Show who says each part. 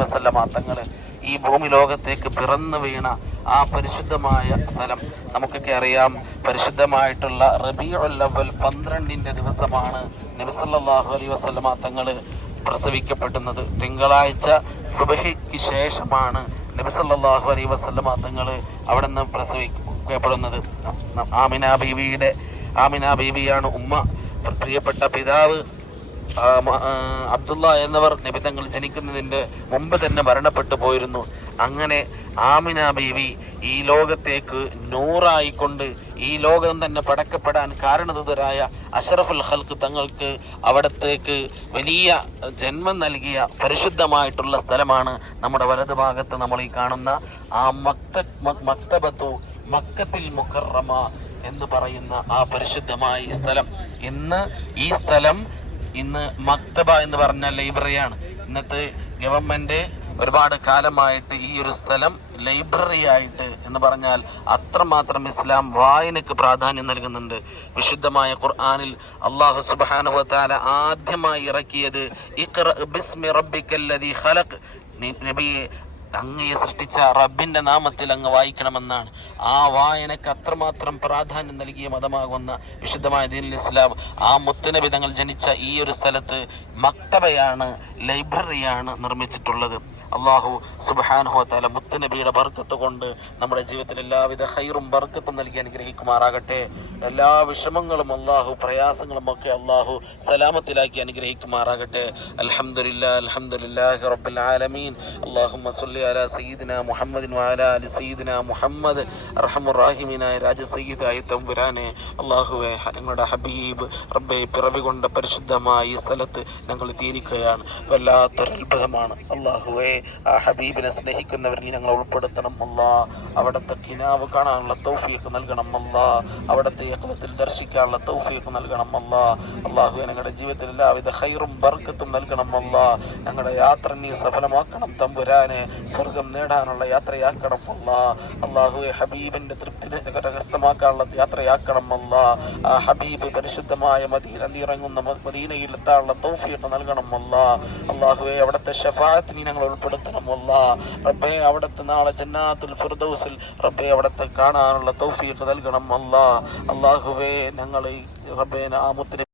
Speaker 1: വസല്ലമ തങ്ങൾ ഈ ഭൂമി ലോകത്തേക്ക് പിറന്നു വീണ ആ പരിശുദ്ധമായ സ്ഥലം നമുക്കൊക്കെ അറിയാം. പരിശുദ്ധമായിട്ടുള്ള റബീഉൽ അവൽ പന്ത്രണ്ടിന്റെ ദിവസമാണ് നബിസല്ലാഹു അലൈ വസല്ലമ തങ്ങൾ പ്രസവിക്കപ്പെടുന്നത്. തിങ്കളാഴ്ച സുബഹിക്ക് ശേഷമാണ് നബിസല്ലാഹു അലൈ വസല്ലമ തങ്ങൾ അവിടെ നിന്ന് പ്രസവിക്കപ്പെടുന്നത്. ആമിന ബീവിയുടെ ആമിന ബീവിയാണ് ഉമ്മ. പ്രിയപ്പെട്ട പിതാവ് അബ്ദുള്ള എന്നവർ നിബിതങ്ങൾ ജനിക്കുന്നതിന്റെ മുമ്പ് തന്നെ മരണപ്പെട്ടു പോയിരുന്നു. അങ്ങനെ ആമിന ബീവി ഈ ലോകത്തേക്ക് നൂറായിക്കൊണ്ട് ഈ ലോകം തന്നെ പടക്കപ്പെടാൻ കാരണതുതരായ അഷറഫുൽ ഹൽക്ക് തങ്ങൾക്ക് അവിടത്തേക്ക് വലിയ ജന്മം നൽകിയ പരിശുദ്ധമായിട്ടുള്ള സ്ഥലമാണ് നമ്മുടെ വലതുഭാഗത്ത് നമ്മൾ ഈ കാണുന്ന ആ മക്ത മക്തബത്തു മക്കത്തിൽ മുക്കറമ എന്ന് പറയുന്ന ആ പരിശുദ്ധമായ ഈ സ്ഥലം. ഇന്ന് ഈ സ്ഥലം ഇന്ന് മക്തബ എന്ന് പറഞ്ഞ ലൈബ്രറിയാണ്. ഇന്നത്തെ ഗവൺമെന്റ് ഒരുപാട് കാലമായിട്ട് ഈ ഒരു സ്ഥലം ലൈബ്രറി ആയിട്ട് എന്ന് പറഞ്ഞാൽ അത്രമാത്രം ഇസ്ലാം വായനയ്ക്ക് പ്രാധാന്യം നൽകുന്നുണ്ട്. വിശുദ്ധമായ ഖുർആാനിൽ അള്ളാഹു സുബ്ഹാനഹു വതആല ആദ്യമായി ഇറക്കിയത് നബിയെ അങ്ങയെ സൃഷ്ടിച്ച റബ്ബിന്റെ നാമത്തിൽ അങ്ങ് വായിക്കണമെന്നാണ്. ആ വായനക്ക് അത്രമാത്രം പ്രാധാന്യം നൽകിയ മതമാകുന്ന വിശുദ്ധമായ ദീൻ ഇസ്ലാം ആ മുത്തനബി തങ്ങൾ ജനിച്ച ഈ ഒരു സ്ഥലത്ത് മക്തബയാണ് ലൈബ്രറിയാണ് നിർമ്മിച്ചിട്ടുള്ളത്. അള്ളാഹു സുബാൻ തല മുത്തനബിയുടെ ബർക്കത്ത് കൊണ്ട് നമ്മുടെ ജീവിതത്തിൽ എല്ലാവിധ ഹൈറും ബർക്കത്തും നൽകി അനുഗ്രഹിക്കുമാറാകട്ടെ. എല്ലാ വിഷമങ്ങളും അള്ളാഹു പ്രയാസങ്ങളും ഒക്കെ അള്ളാഹു സലാമത്തിലാക്കി അനുഗ്രഹിക്കുമാറാകട്ടെ. അൽഹംദുലില്ലാ അൽഹംദുലില്ലാഹി റബ്ബിൽ ആലമീൻ. അല്ലാഹുമ്മ സ്വല്ലി അലാ സയ്യിദിന മുഹമ്മദിൻ വഅലാ അലി സയ്യിദിന മുഹമ്മദ്. അർഹമുർ റഹീമിനായ രാജ സയ്യിദായ തമ്പുരാനെ അള്ളാഹുവെ ഞങ്ങളുടെ ഹബീബ് റബ്ബെ പിറവി കൊണ്ട പരിശുദ്ധമായ ഈ സ്ഥലത്ത് ഞങ്ങൾ തീരിക്കുകയാണ് വല്ലാത്തൊരു അത്ഭുതമാണ് അള്ളാഹുവെ ആ ഹബീബിനെ സ്നേഹിക്കുന്നവരിൽ ഞങ്ങൾ ഉൾപ്പെടുത്തണം. അല്ലാ അവിടുത്തെ കിനാവ് കാണാനുള്ള തൗഫീഖ് നൽകണം. അല്ലാ അവിടുത്തെ യക്ലത്തിൽ ദർശിക്കാനുള്ള തൗഫീഖ് നൽകണം അല്ലാ. അള്ളാഹു ഞങ്ങളുടെ ജീവിതത്തിൽ എല്ലാവിധ ഹൈറും ബർക്കത്തും നൽകണം അല്ലാ. ഞങ്ങളുടെ യാത്ര നീ സഫലമാക്കണം തമ്പുരാനെ. സ്വർഗം നേടാനുള്ള യാത്രയാക്കണം അല്ലാ. അള്ളാഹുവെ ഹബീബിന്റെ തൃപ്തി കരസ്ഥമാക്കാനുള്ള യാത്രയാക്കണം അല്ലാ. ആ ഹബീബ് പരിശുദ്ധമായ മദീന നീ ഇറങ്ങുന്ന മദീനയിൽ എത്താനുള്ള തൗഫീഖ് നൽകണം അല്ലാ. അള്ളാഹുവെ അവിടുത്തെ നീ ഞങ്ങൾ ഉൾപ്പെടുത്തണം അല്ലാ. റബ്ബെ അവിടുത്തെ നാളെ ജന്നാത്തുൽ ഫിർദൗസിൽ റബ്ബെ അവിടുത്തെ കാണാനുള്ള തൗഫീഖ് നൽകണം അല്ലാ. അള്ളാഹുവെ ഞങ്ങൾ റബ്ബെ ആ മുത്തിന്